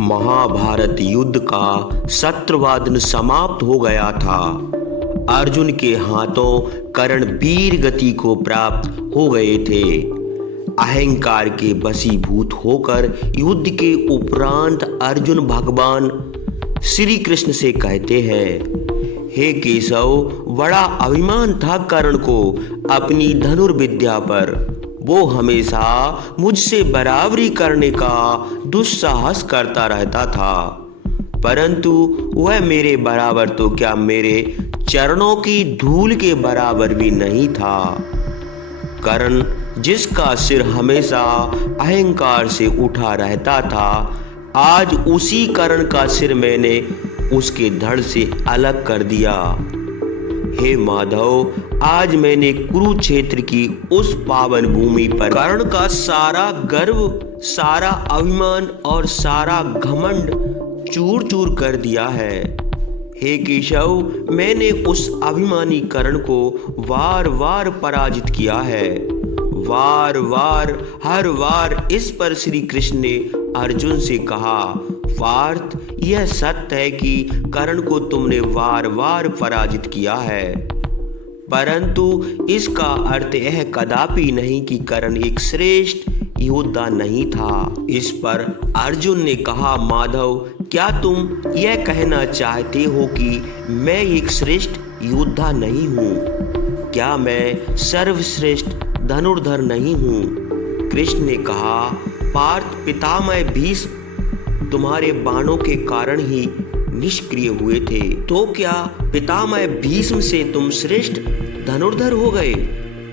महाभारत युद्ध का सत्रवादन समाप्त हो गया था। अर्जुन के हाथों कर्ण वीर गति को प्राप्त हो गए थे। अहंकार के वशीभूत होकर युद्ध के उपरांत अर्जुन भगवान श्री कृष्ण से कहते हैं, हे केशव, बड़ा अभिमान था कर्ण को अपनी धनुर्विद्या पर। वो हमेशा मुझसे बराबरी करने का दुस्साहस करता रहता था, परंतु वह मेरे बराबर तो क्या, मेरे चरणों की धूल के बराबर भी नहीं था। कर्ण, जिसका सिर हमेशा अहंकार से उठा रहता था, आज उसी कर्ण का सिर मैंने उसके धड़ से अलग कर दिया। हे माधव, आज मैंने कुरुक्षेत्र की उस पावन भूमि पर कर्ण का सारा गर्व, सारा अभिमान और सारा घमंड चूर चूर कर दिया है। हे केशव, मैंने उस अभिमानी कर्ण को वार वार पराजित किया है। वार वार, हर वार इस पर श्री कृष्ण ने अर्जुन से कहा, पार्थ, यह सत्य है कि कर्ण को तुमने वार वार पराजित किया है, परंतु इसका अर्थ यह कदापि नहीं कि कर्ण एक श्रेष्ठ योद्धा नहीं था। इस पर अर्जुन ने कहा, माधव, क्या तुम यह कहना चाहते हो कि मैं एक श्रेष्ठ योद्धा नहीं हूँ? क्या मैं सर्वश्रेष्ठ धनुर्धर नहीं हूँ? कृष्ण ने कहा, पार्थ, पितामह भीष्म तुम्हारे बाणों के कारण ही निष्क्रिय हुए थे, तो क्या पितामह भीष्म से तुम श्रेष्ठ धनुर्धर हो गए?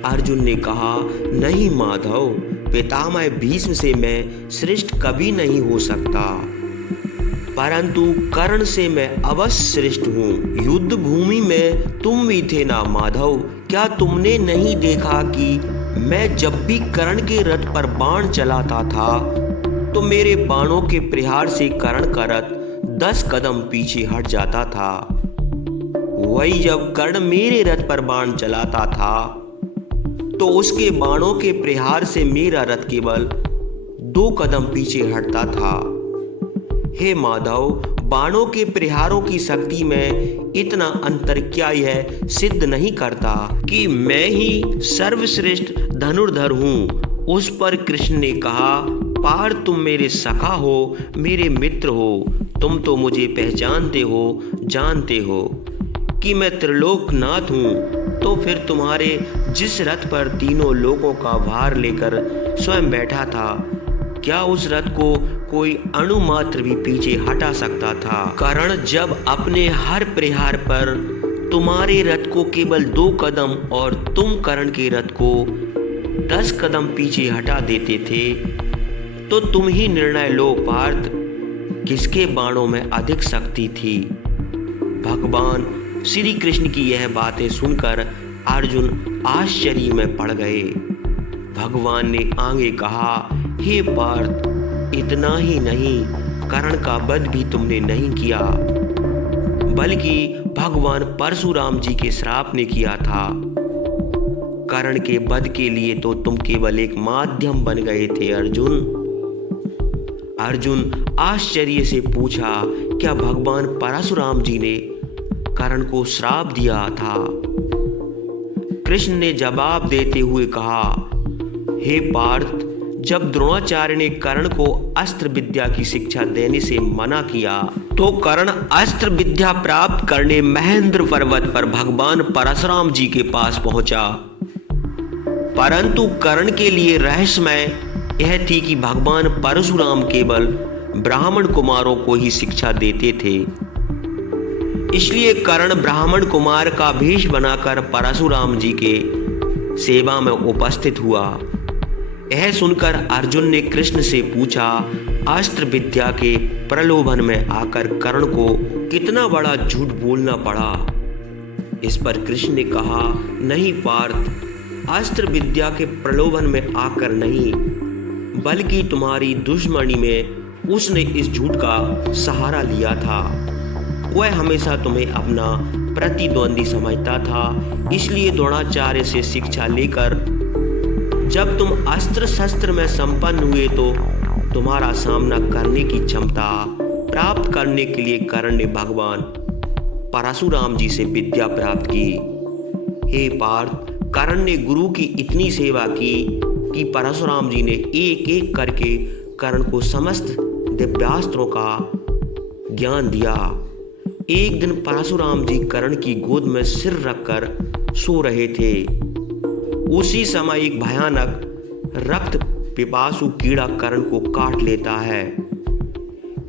अर्जुन ने कहा, नहीं माधव, पितामह भीष्म से मैं श्रेष्ठ कभी नहीं हो सकता, परंतु कर्ण से मैं अवश्य श्रेष्ठ हूँ। युद्ध भूमि में तुम भी थे ना माधव? क्या तुमने नहीं देखा कि मैं जब भी कर्ण के रथ पर बाण चलाता था तो मेरे बाणों के प्रहार से कर्ण का रथ 10 कदम पीछे हट जाता था। वही जब कर्ण मेरे रथ पर बाण चलाता था तो उसके बाणों के प्रहार से मेरा रथ केवल 2 कदम पीछे हटता था। हे माधव, बाणों के प्रहारों की शक्ति में इतना अंतर क्या यह सिद्ध नहीं करता कि मैं ही सर्वश्रेष्ठ धनुर्धर हूँ? उस पर कृष्ण ने कहा, पार्थ, तुम मेरे सखा हो, मेरे मित्र हो। तुम तो मुझे पहचानते हो, जानते हो कि मैं त्रिलोकनाथ हूँ। तो फिर तुम्हारे जिस रथ पर तीनों लोकों का भार लेकर स्वयं बैठा था, क्या उस रथ को कोई अणु मात्र भी पीछे हटा सकता था? कर्ण जब अपने हर प्रहार पर तुम्हारे रथ को केवल 2 कदम और तुम कर्ण के रथ को 10 कदम पीछे हटा देते थे, तो तुम ही निर्णय लो पार्थ, किसके बाणों में अधिक शक्ति थी? भगवान श्री कृष्ण की यह बातें सुनकर अर्जुन आश्चर्य में पड़ गए। भगवान ने आगे कहा, हे पार्थ, इतना ही नहीं, कर्ण का वध भी तुमने नहीं किया, बल्कि भगवान परशुराम जी के श्राप ने किया था। कर्ण के वध के लिए तो तुम केवल एक माध्यम बन गए थे अर्जुन। अर्जुन आश्चर्य से पूछा, क्या भगवान परशुराम जी ने कर्ण को श्राप दिया था? कृष्ण ने जवाब देते हुए कहा, हे पार्थ, जब द्रोणाचार्य ने कर्ण को अस्त्र विद्या की शिक्षा देने से मना किया तो कर्ण अस्त्र विद्या प्राप्त करने महेंद्र पर्वत पर भगवान परशुराम जी के पास पहुंचा, परंतु कर्ण के लिए रहस्यमय यह थी कि भगवान परशुराम केवल ब्राह्मण कुमारों को ही शिक्षा देते थे। इसलिए कर्ण ब्राह्मण कुमार का भेष बनाकर परशुराम जी के सेवा में उपस्थित हुआ। यह सुनकर अर्जुन ने कृष्ण से पूछा, अस्त्र विद्या के प्रलोभन में आकर कर्ण को कितना बड़ा झूठ बोलना पड़ा? इस पर कृष्ण ने कहा, नहीं पार्थ, अस्त्र विद्या के प्रलोभन में आकर नहीं, बल्कि तुम्हारी दुश्मनी में उसने इस झूठ का सहारा लिया था। वह हमेशा तुम्हें अपना प्रतिद्वंदी समझता था, इसलिए द्रोणाचार्य से शिक्षा लेकर जब तुम अस्त्र शस्त्र में संपन्न हुए तो तुम्हारा सामना करने की क्षमता प्राप्त करने के लिए कर्ण ने भगवान परशुराम जी से विद्या प्राप्त की। हे पार्थ, कर्ण ने गुरु की इतनी सेवा की कि परशुराम जी ने एक एक करके कर्ण को समस्त दिव्यास्त्रों का ज्ञान दिया। एक दिन परशुराम जी कर्ण की गोद में सिर रखकर सो रहे थे। उसी समय एक भयानक रक्त पिपासु कीड़ा कर्ण को काट लेता है।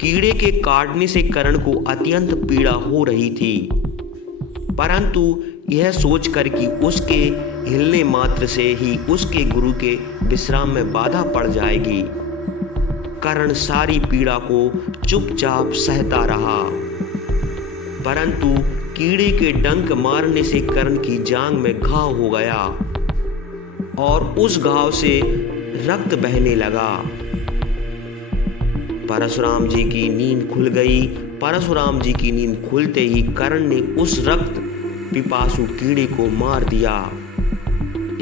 कीड़े के काटने से कर्ण को अत्यंत पीड़ा हो रही थी, परंतु यह सोचकर कि उसके हिलने मात्र से ही उसके गुरु के विश्राम में बाधा पड़ जाएगी, कर्ण सारी पीड़ा को चुपचाप सहता रहा। परंतु कीड़े के डंक मारने से कर्ण की जांघ में घाव हो गया और उस घाव से रक्त बहने लगा। परशुराम जी की नींद खुल गई। परशुराम जी की नींद खुलते ही कर्ण ने उस रक्त पिपासु कीड़े को मार दिया।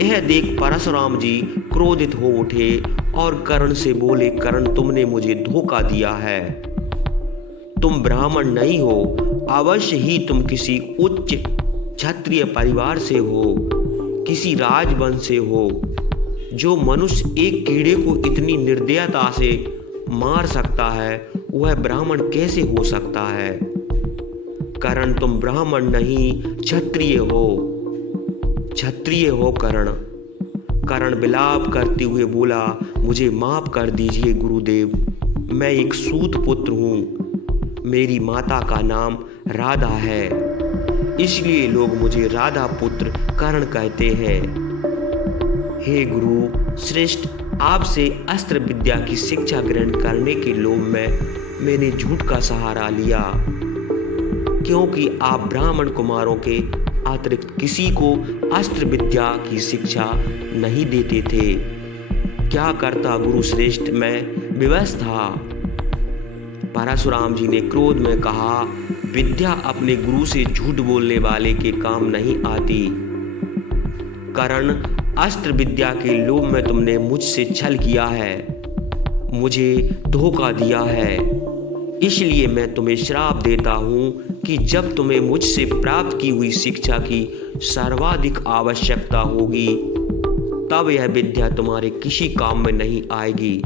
यह देख परशुराम जी क्रोधित हो उठे और कर्ण से बोले, कर्ण, तुमने मुझे धोखा दिया है। तुम ब्राह्मण नहीं हो, अवश्य ही तुम किसी उच्च क्षत्रिय परिवार से हो, किसी राजवंश से हो। जो मनुष्य एक कीड़े को इतनी निर्दयता से मार सकता है, वह ब्राह्मण कैसे हो सकता है? कर्ण, तुम ब्राह्मण नहीं क्षत्रिय हो, क्षत्रिय हो कर्ण। कर्ण विलाप करते हुए बोला, मुझे माफ कर दीजिए गुरुदेव, मैं एक सूत पुत्र हूँ। मेरी माता का नाम राधा है, इसलिए लोग मुझे राधा पुत्र कर्ण कहते हैं। हे गुरु श्रेष्ठ, आपसे अस्त्र विद्या की शिक्षा ग्रहण करने के लोभ में मैंने झूठ का सहारा लिया, क्योंकि आप ब्राह्मण कुमारों के अतिरिक्त किसी को अस्त्र विद्या की शिक्षा नहीं देते थे। क्या करता गुरु श्रेष्ठ, मैं विवश था। परशुराम जी ने क्रोध में कहा, विद्या अपने गुरु से झूठ बोलने वाले के काम नहीं आती। कर्ण, अस्त्र विद्या के लोभ में तुमने मुझसे छल किया है, मुझे धोखा दिया है। इसलिए मैं तुम्हें श्राप देता हूँ कि जब तुम्हें मुझसे प्राप्त की हुई शिक्षा की सर्वाधिक आवश्यकता होगी, तब यह विद्या तुम्हारे किसी काम में नहीं आएगी।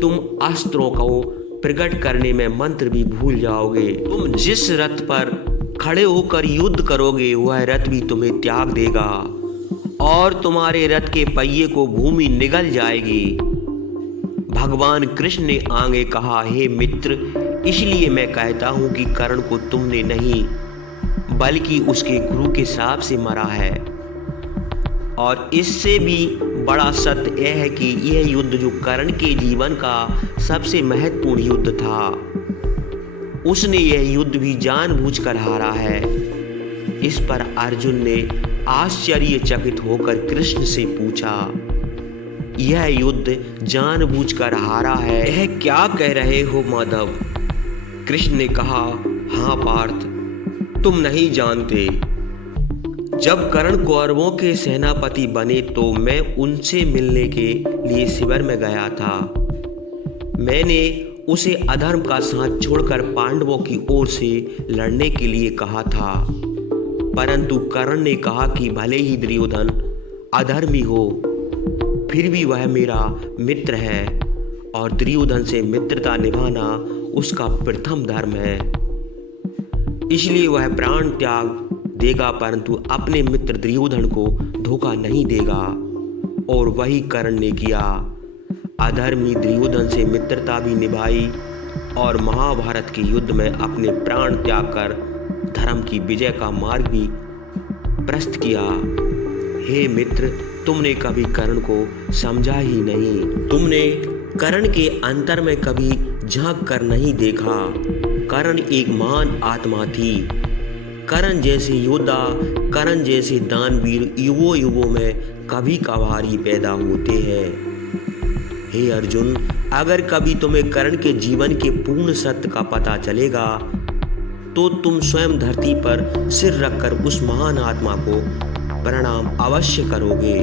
तुम अस्त्रों को प्रकट करने में मंत्र भी भूल जाओगे। तुम जिस रथ पर खड़े होकर युद्ध करोगे, वह रथ भी तुम्हें त्याग देगा और तुम्हारे रथ के पहिए को भूमि निगल जाएगी। भगवान कृष्ण ने आगे कहा, हे मित्र, इसलिए मैं कहता हूं कि कर्ण को तुमने नहीं बल्कि उसके गुरु के श्राप से मरा है। और इससे भी बड़ा सत्य यह है कि यह युद्ध जो कर्ण के जीवन का सबसे महत्वपूर्ण युद्ध था, उसने यह युद्ध भी जानबूझकर हारा है। इस पर अर्जुन ने आश्चर्यचकित होकर कृष्ण से पूछा, यह युद्ध जानबूझकर हारा है, यह क्या कह रहे हो माधव? कृष्ण ने कहा, हाँ पार्थ, तुम नहीं जानते। जब कर्ण कौरवों के सेनापति बने तो मैं उनसे मिलने के लिए शिविर में गया था। मैंने उसे अधर्म का साथ छोड़कर पांडवों की ओर से लड़ने के लिए कहा था, परंतु कर्ण ने कहा कि भले ही दुर्योधन अधर्मी हो, फिर भी वह मेरा मित्र है और दुर्योधन से मित्रता निभाना उसका प्रथम धर्म है। इसलिए वह प्राण त्याग देगा, परंतु अपने मित्र दुर्योधन को धोखा नहीं देगा। और वही कर्ण ने किया। अधर्मी दुर्योधन से मित्रता भी निभाई और महाभारत के युद्ध में अपने प्राण त्याग कर धर्म की विजय का मार्ग भी प्रशस्त किया। हे मित्र, तुमने कभी कर्ण को समझा ही नहीं। तुमने कर्ण के अंतर में कभी झांक कर नहीं देखा। कर्ण एक महान आत्मा थी। कर्ण जैसे योद्धा, कर्ण जैसे दानवीर युगों युगों में कभी कभार ही पैदा होते हैं। हे अर्जुन, अगर कभी तुम्हें कर्ण के जीवन के पूर्ण सत्य का पता चलेगा तो तुम स्वयं धरती पर सिर रखकर उस महान आत्मा को प्रणाम अवश्य करोगे।